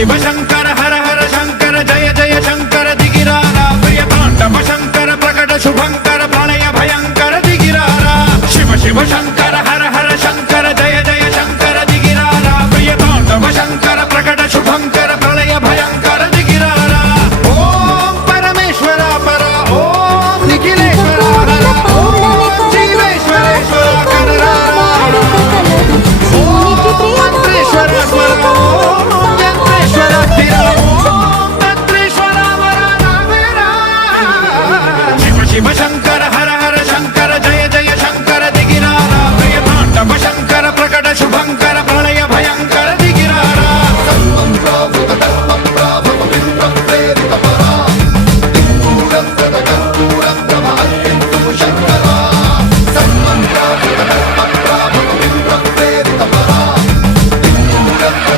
शिव शंकर हर हर शंकर जय जय शंकर दिगिरारा प्रिय तांडव शंकर प्रकट शुभंकर प्रलय भयंकर दिगिरारा शिव शिव शंकर